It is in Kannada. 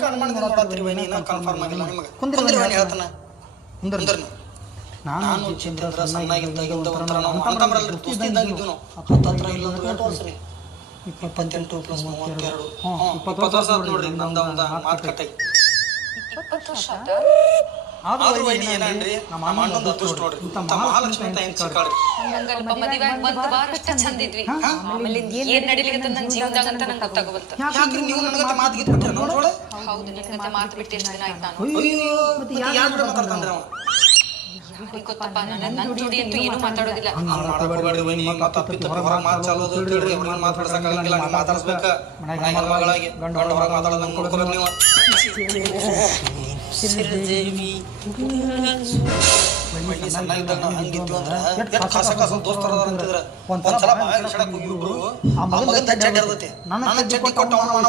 ಯಾಕೆ ಅನುಮಾನದಿಂದ ನೋಡತ್ತೀರಿ ವೈನಿ ಇನ್ನೂ ಕನ್ಫರ್ಮ್ ಆಗಿಲ್ಲ ನಿಮಗೆ ಕುಂದ್ರಿ ವೈನಿ ಹೇಳ್ತಾನ ಕುಂದ್ರಿ ನಾನು ಚಿಂದ್ರ ಸಣ್ಣಾಗಿದ್ದಾಗ ಒಂಥರ ನಾವು ಅಂತಂಬ್ರಲ್ರಿ ದೋಸ್ತಿ ಇದ್ದಂಗಿದ್ವಿ ನಾವು ಹತ್ರ ಇಲ್ಲಂದ್ರೆ 8 ವರ್ಷ ರೀ 28 + 32 20 ವರ್ಷ ಆಯ್ತು ನೋಡ್ರಿ ನಮ್ದು ಒಂದು ಮಾತು ಕಟ್ಟಾಗಿ 20 ವರ್ಷ ಆದ್ರೂ ವೈನಿ ಏನನ್ರಿ ನಮ್ಮ ಅಣ್ಣಂದು ಅದೃಷ್ಟ ನೋಡ್ರಿ ಇಂಥ ಮಹಾಲಕ್ಷ್ಮಿ ಅಂತ ಹೆಂಗ್ ಸಿಕ್ಕಾಳ್ರಿ ನಂಗಲ್ಪ ಮದುವೆ ಬಂದು ಬಾರಷ್ಟ ಚಂದ ಇದ್ವಿ ಆಮೇಲೆ ಏನ್ ನಡಿಲಿಕ್ಕೆ ನನ್ನ ಜೀವನದಾಗ ಅಂತ ನಂಗೆ ಗೊತ್ತಾಗಬಲ್ತ ಯಾಕ್ರಿ ನೀವು ನನಗತ್ತೆ ಮಾತು ಗೀತ್ ಬಿಟ್ರಿ ನೋಡ್ರಿ ಹೌದು ನಿನಗತ್ತೆ ಮಾತು ಬಿಟ್ಟು ಎಷ್ಟು ದಿನ ಆಯ್ತು ನಾನು ಅಯ್ಯೋ ಮತ್ತೆ ಯಾರು ಕೂಡ ಮಾತಾಡ್ತಾನ್ರಿ ಅವ ಯಾರಿಗೆ ಗೊತ್ತಪ್ಪ ನನ್ನ ಜೋಡಿ ಅಂತೂ ಏನು ಮಾತಾಡೋದಿಲ್ಲ ಮಾತಾಡಬೇಡಿ ವೈನಿ ಮಾತಾಪಿತ್ತ ಹೊರ ಮಾತು ಚಾಲೋದು ಹೇಳ್ರಿ ಅವ್ರಿಗೆ ಮಾತಾಡ್ಸಕ್ಕಾಗಲ್ಲ ನೀವು ಮಾತಾಡ್ಸ್ಬೇಕ ಮನೆಗಳಾಗಿ ಗಂಡ ಹೊರ ಮಾತಾಡೋದಂಗೆ ನೋಡ್ಕೋಬೇಕು ನೀವು ಶ್ರೀದೇವಿ ಸಣ್ಣಾಗಿದ್ದಾಗ ಹಂಗಿದ್ವಿ ಅಂದ್ರೆ ಕಸ ದೋಸ್ತರ ಅಂತಿದ್ರ ಒಂದ್ಸಲ ಬಾಯಾಗ ಸಡಕ್ ಹೋಗಿ ಇಬ್ರು ಆ ಮಗನ ಚಡ್ಡಿ ಇರ್ತೈತಿ ನನ್ನ ಚಡ್ಡಿ ಕೊಟ್ಟು ಅವನ